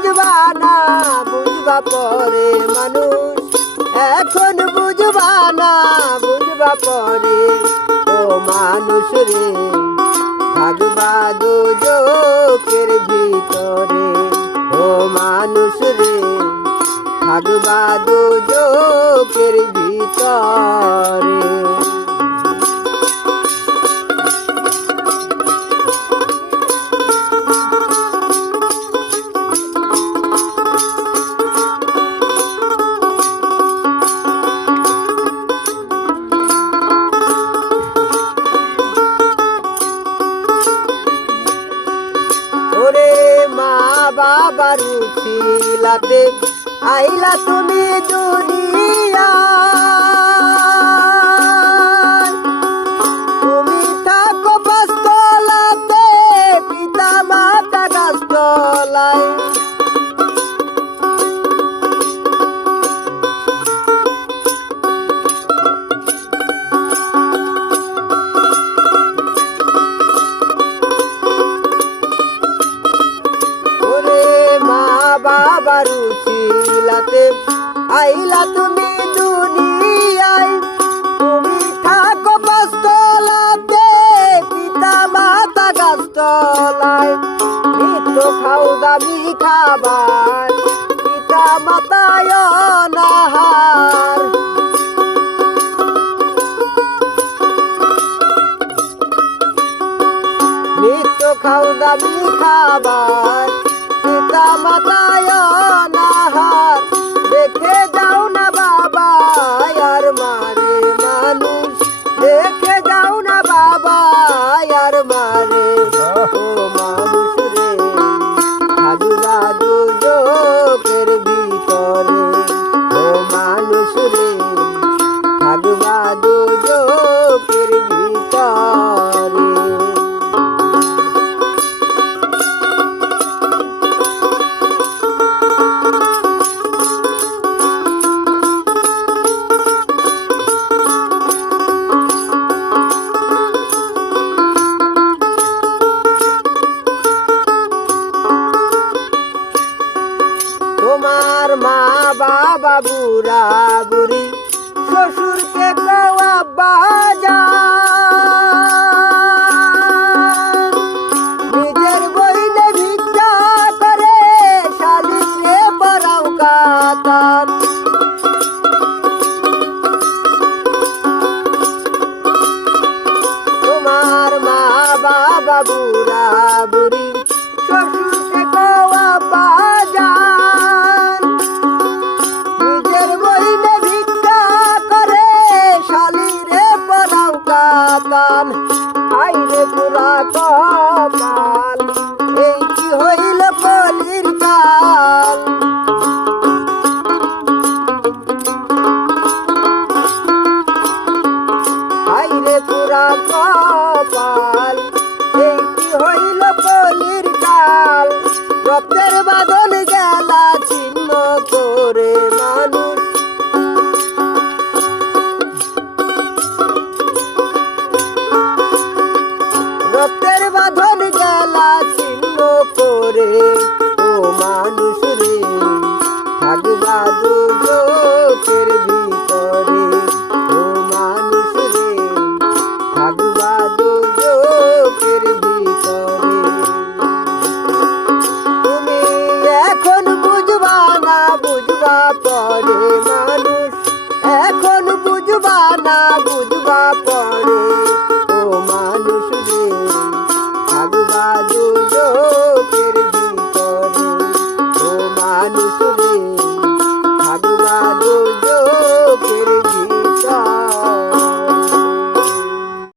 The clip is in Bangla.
বুঝবা না বুঝবা পরে মানুষ, এখন বুঝবা না বুঝবা পরে। ও মানুষ রে থাকবা দোজখের ভিতরে, ও মানুষ রে থাকবা দোজখের ভিতরে। ওরে মা বাবার উছিলাতে আইলা তুমি দুনিয়া, তুমি থাকো পাঁচতলাতে পিতা মাতা গাছতলায়। বাবার উছিলাতে আইলা তুমি দুনিয়ায়, তুমি থাকো পাঁচতলাতে পিতা মাতা গাছতলায়। নিত্য খাও দামি খাবার পিতা মাতায় অনাহার, নিত্য খাও দামি খাবার পিতা মাতায় অনাহার। দেখে যাও না বাবা আর মারে মানুষ, দেখে যাও না বাবা আর মারে। ও মানুষ রে থাকবা দোজখের ভিতরে, ও মানুষ রে থাকবা দোজখের ভিতরে। তোমার মা বাবা বুড়া বুড়ি শ্বশুরকে কওয়া বাজার, নিজের বইনে ভিক্ষা করে শালিকে পরাও কাতার। তোমার মা বাবা বুড়া বুড়ি শ্বশুরকে কওয়া